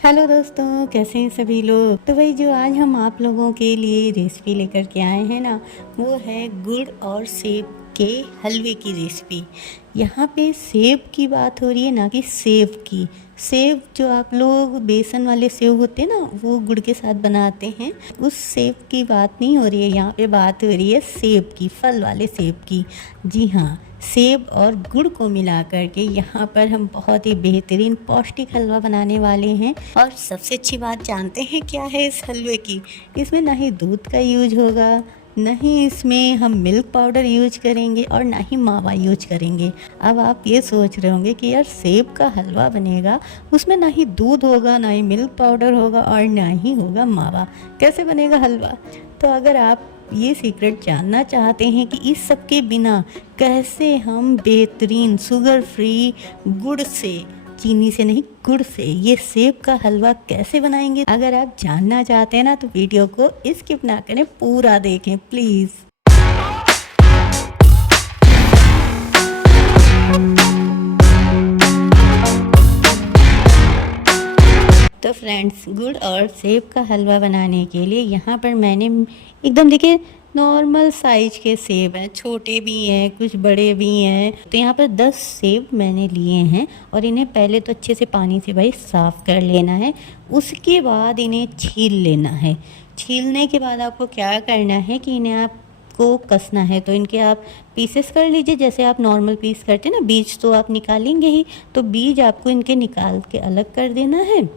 Hello दोस्तों, कैसे हैं सभी लोग। तो भाई जो आज हम आप लोगों के लिए रेसिपी लेकर के आए हैं ना, वो है गुड़ और सेब के हलवे की रेसिपी। यहाँ पे सेब की बात हो रही है, ना कि सेब की। सेब जो आप लोग बेसन वाले सेब होते हैं ना, वो गुड़ के साथ बनाते हैं, उस सेब की बात नहीं हो रही है। यहाँ पे बात हो रही है सेब की, फल वाले सेब की। जी हाँ, सेब और गुड़ को मिला करके यहाँ पर हम बहुत ही बेहतरीन पौष्टिक हलवा बनाने वाले हैं। और सबसे अच्छी बात जानते हैं क्या है इस हलवे की? इसमें ना ही दूध का यूज होगा, ना ही इसमें हम मिल्क पाउडर यूज करेंगे, और ना ही मावा यूज करेंगे। अब आप ये सोच रहे होंगे कि यार सेब का हलवा बनेगा, उसमें ना ही दूध होगा, ना ही मिल्क पाउडर होगा, और ना ही होगा मावा, कैसे बनेगा हलवा? तो अगर आप ये सीक्रेट जानना चाहते हैं कि इस सब के बिना कैसे हम बेहतरीन शुगर फ्री गुड़ से, चीनी से नहीं गुड़ से, ये सेब का हलवा कैसे बनाएंगे, अगर आप जानना चाहते हैं ना, तो वीडियो को स्किप ना करें, पूरा देखें प्लीज़। तो फ्रेंड्स, गुड़ और सेब का हलवा बनाने के लिए यहाँ पर मैंने एकदम देखिए नॉर्मल साइज के सेब हैं, छोटे भी हैं कुछ बड़े भी हैं। तो यहाँ पर 10 सेब मैंने लिए हैं, और इन्हें पहले तो अच्छे से पानी से भाई साफ़ कर लेना है। उसके बाद इन्हें छील लेना है। छीलने के बाद आपको क्या करना है कि इन्हें आप को कसना है, तो इनके आप पीसेस कर लीजिए, जैसे आप नॉर्मल पीस करते हैं ना। बीज तो आप निकालेंगे ही, तो बीज आपको इनके निकाल के अलग कर देना है।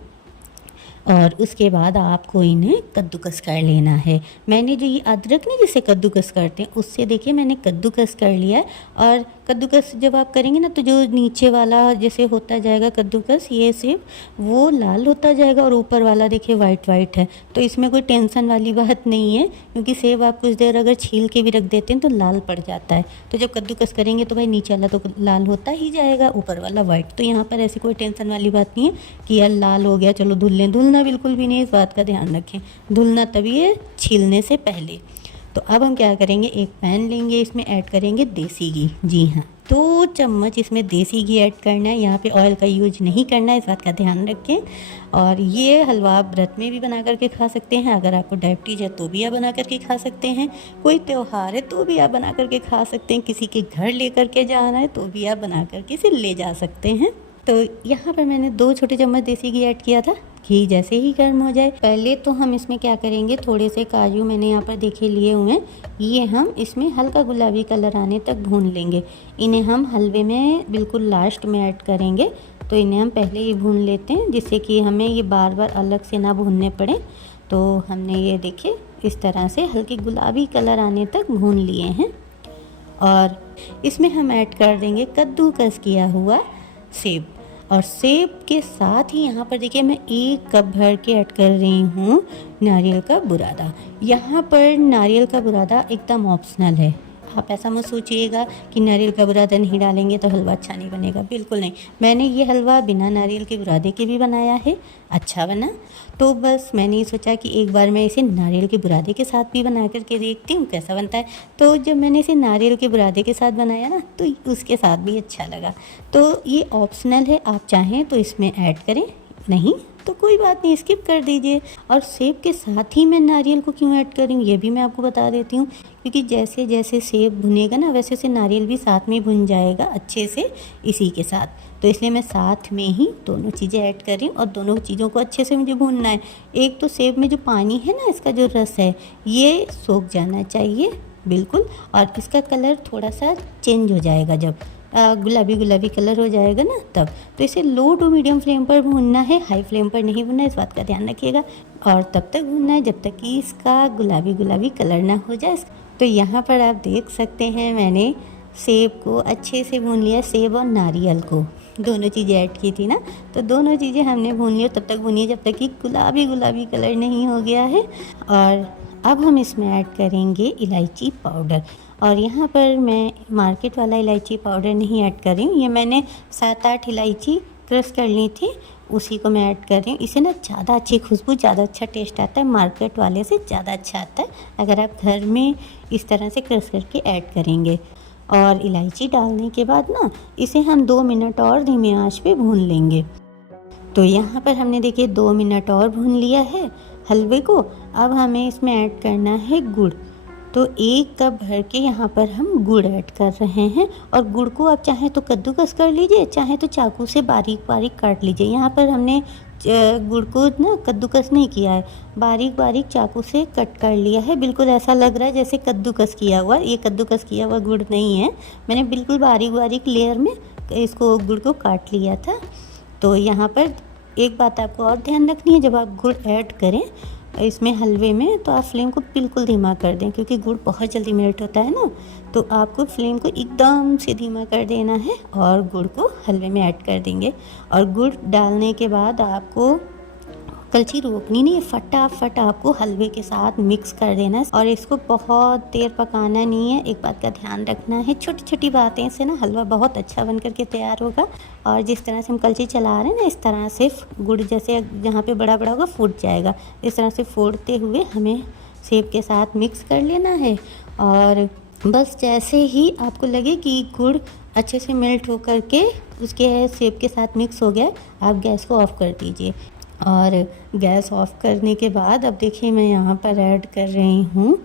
और उसके बाद आपको इन्हें कद्दूकस कर लेना है। मैंने जो ये अदरक नहीं जिसे कद्दूकस करते हैं, उससे देखिए मैंने कद्दूकस कर लिया है। और कद्दूकस जब आप करेंगे ना, तो जो नीचे वाला जैसे होता जाएगा कद्दूकस, ये सेब वो लाल होता जाएगा, और ऊपर वाला देखिए वाइट वाइट है। तो इसमें कोई टेंशन वाली बात नहीं है, क्योंकि सेब आप कुछ देर अगर छील के भी रख देते हैं तो लाल पड़ जाता है। तो जब कद्दूकस करेंगे तो भाई नीचे वाला तो लाल होता ही जाएगा, ऊपर वाला वाइट। तो यहाँ पर ऐसी कोई टेंशन वाली बात नहीं है कि यार लाल हो गया चलो धुल लें। धुलना बिल्कुल भी नहीं, इस बात का ध्यान रखें। धुलना तभी है छीलने से पहले। तो अब हम क्या करेंगे, एक पैन लेंगे, इसमें ऐड करेंगे देसी घी। जी हाँ, 2 चम्मच इसमें देसी घी ऐड करना है। यहाँ पे ऑयल का यूज नहीं करना है, इस बात का ध्यान रखें। और ये हलवा आप व्रत में भी बना करके खा सकते हैं, अगर आपको डायबिटीज है तो भी आप बना करके खा सकते हैं, कोई त्यौहार है तो भी आप बना करके खा सकते हैं, किसी के घर ले करके जाना है तो भी आप बना करके इसे ले जा सकते हैं। तो यहाँ पर मैंने 2 छोटे चम्मच देसी घी ऐड किया था। घी जैसे ही गर्म हो जाए, पहले तो हम इसमें क्या करेंगे, थोड़े से काजू मैंने यहाँ पर देखिए लिए हुए हैं, ये हम इसमें हल्का गुलाबी कलर आने तक भून लेंगे। इन्हें हम हलवे में बिल्कुल लास्ट में ऐड करेंगे, तो इन्हें हम पहले ही भून लेते हैं, जिससे कि हमें ये बार बार अलग से ना भूनने पड़े। तो हमने ये देखिए इस तरह से हल्के गुलाबी कलर आने तक भून लिए हैं। और इसमें हम ऐड कर देंगे कद्दूकस किया हुआ सेब। और सेब के साथ ही यहाँ पर देखिए मैं 1 कप भर के ऐड कर रही हूँ नारियल का बुरादा। यहाँ पर नारियल का बुरादा एकदम ऑप्शनल है। आप ऐसा मत सोचिएगा कि नारियल का बुरादा नहीं डालेंगे तो हलवा अच्छा नहीं बनेगा, बिल्कुल नहीं। मैंने ये हलवा बिना नारियल के बुरादे के भी बनाया है, अच्छा बना। तो बस मैंने ये सोचा कि एक बार मैं इसे नारियल के बुरादे के साथ भी बना करके देखती हूँ कैसा बनता है। तो जब मैंने इसे नारियल के बुरादे के साथ बनाया ना, तो उसके साथ भी अच्छा लगा। तो ये ऑप्शनल है, आप चाहें तो इसमें ऐड करें, नहीं तो कोई बात नहीं, स्किप कर दीजिए। और सेब के साथ ही मैं नारियल को क्यों ऐड कर रही हूँ ये भी मैं आपको बता देती हूँ, क्योंकि जैसे जैसे सेब भुनेगा ना, वैसे वैसे नारियल भी साथ में भुन जाएगा अच्छे से इसी के साथ। तो इसलिए मैं साथ में ही दोनों चीज़ें ऐड कर रही हूँ, और दोनों चीज़ों को अच्छे से मुझे भूनना है। एक तो सेब में जो पानी है ना, इसका जो रस है, ये सूख जाना चाहिए बिल्कुल, और इसका कलर थोड़ा सा चेंज हो जाएगा जब गुलाबी गुलाबी कलर हो जाएगा ना, तब। तो इसे लो टू मीडियम फ्लेम पर भूनना है, हाई फ्लेम पर नहीं भूनना है, इस बात का ध्यान रखिएगा। और तब तक भूनना है जब तक कि इसका गुलाबी गुलाबी कलर ना हो जाए। तो यहाँ पर आप देख सकते हैं मैंने सेब को अच्छे से भून लिया, सेब और नारियल को दोनों चीज़ें ऐड की थी ना, तो दोनों चीज़ें हमने भून लिया। तब तक भूनिए जब तक कि गुलाबी गुलाबी कलर नहीं हो गया है। और अब हम इसमें ऐड करेंगे इलायची पाउडर। और यहाँ पर मैं मार्केट वाला इलायची पाउडर नहीं ऐड कर रही हूँ, ये मैंने 7-8 इलायची क्रश कर ली थी, उसी को मैं ऐड कर रही हूँ। इसे ना ज़्यादा अच्छी खुशबू, ज़्यादा अच्छा टेस्ट आता है, मार्केट वाले से ज़्यादा अच्छा आता है अगर आप घर में इस तरह से क्रश करके ऐड करेंगे। और इलायची डालने के बाद ना इसे हम 2 मिनट और धीमी आंच पे भून लेंगे। तो यहाँ पर हमने देखिए 2 मिनट और भून लिया है हलवे को। अब हमें इसमें ऐड करना है गुड़। तो 1 कप भर के यहाँ पर हम गुड़ ऐड कर रहे हैं, और गुड़ को आप चाहें तो कद्दूकस कर लीजिए, चाहे तो चाकू से बारीक बारीक काट लीजिए। यहाँ पर हमने गुड़ को ना कद्दूकस नहीं किया है, बारीक बारीक चाकू से कट कर लिया है। बिल्कुल ऐसा लग रहा है जैसे कद्दूकस किया हुआ। ये कद्दूकस किया हुआ गुड़ नहीं है, मैंने बिल्कुल बारीक बारीक लेयर में इसको गुड़ को काट लिया था। तो यहाँ पर एक बात आपको और ध्यान रखनी है, जब आप गुड़ ऐड करें इसमें हलवे में, तो आप फ्लेम को बिल्कुल धीमा कर दें, क्योंकि गुड़ बहुत जल्दी मेल्ट होता है ना। तो आपको फ्लेम को एकदम से धीमा कर देना है और गुड़ को हलवे में ऐड कर देंगे। और गुड़ डालने के बाद आपको कलछी रोकनी नहीं है, फटाफट आपको हलवे के साथ मिक्स कर देना है, और इसको बहुत देर पकाना नहीं है। एक बात का ध्यान रखना है, छोटी छोटी बातें से ना हलवा बहुत अच्छा बन करके तैयार होगा। और जिस तरह से हम कलछी चला रहे हैं ना, इस तरह से गुड़ जैसे जहाँ पे बड़ा बड़ा होगा फूट जाएगा, इस तरह से फोड़ते हुए हमें सेब के साथ मिक्स कर लेना है। और बस जैसे ही आपको लगे कि गुड़ अच्छे से मेल्ट हो करके उसके सेब के साथ मिक्स हो गया, आप गैस को ऑफ़ कर दीजिए। और गैस ऑफ करने के बाद अब देखिए मैं यहाँ पर ऐड कर रही हूँ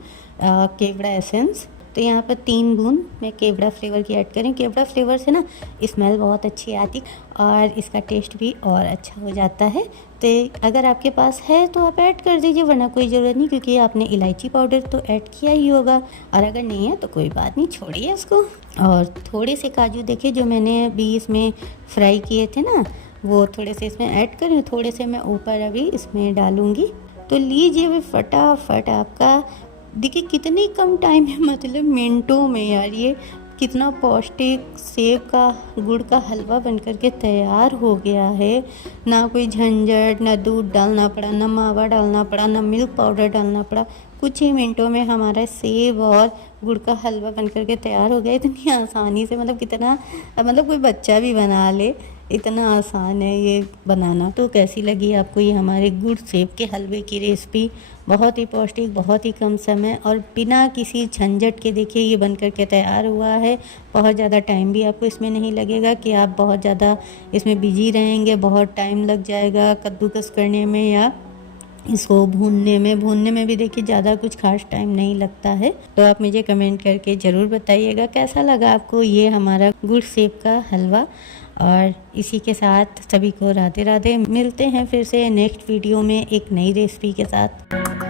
केवड़ा एसेंस। तो यहाँ पर 3 बूंद मैं केवड़ा फ्लेवर की ऐड करें। केवड़ा फ्लेवर से ना स्मेल बहुत अच्छी आती और इसका टेस्ट भी और अच्छा हो जाता है। तो अगर आपके पास है तो आप ऐड कर दीजिए, वरना कोई ज़रूरत नहीं, क्योंकि आपने इलायची पाउडर तो ऐड किया ही होगा। और अगर नहीं है तो कोई बात नहीं, छोड़िए उसको। और थोड़े से काजू देखिए जो मैंने अभी इसमें फ्राई किए थे ना, वो थोड़े से इसमें ऐड करूँ, थोड़े से मैं ऊपर अभी इसमें डालूँगी। तो लीजिए वे फटाफट आपका देखिए कितनी कम टाइम है, मतलब मिनटों में यार, ये कितना पौष्टिक सेब का गुड़ का हलवा बनकर के तैयार हो गया है। ना कोई झंझट, ना दूध डालना पड़ा, ना मावा डालना पड़ा, ना मिल्क पाउडर डालना पड़ा। कुछ ही मिनटों में हमारा सेब और गुड़ का हलवा बनकर के तैयार हो गया, इतनी आसानी से। मतलब कितना, मतलब कोई बच्चा भी बना ले, इतना आसान है ये बनाना। तो कैसी लगी आपको ये हमारे गुड़ सेब के हलवे की रेसिपी? बहुत ही पौष्टिक, बहुत ही कम समय और बिना किसी झंझट के देखिए ये बनकर के तैयार हुआ है। बहुत ज़्यादा टाइम भी आपको इसमें नहीं लगेगा कि आप बहुत ज़्यादा इसमें बिजी रहेंगे, बहुत टाइम लग जाएगा कद्दूकस करने में या इसको भूनने में भी देखिए ज़्यादा कुछ खास टाइम नहीं लगता है। तो आप मुझे कमेंट करके ज़रूर बताइएगा कैसा लगा आपको ये हमारा गुड़ सेब का हलवा। और इसी के साथ सभी को राधे राधे। मिलते हैं फिर से नेक्स्ट वीडियो में एक नई रेसिपी के साथ।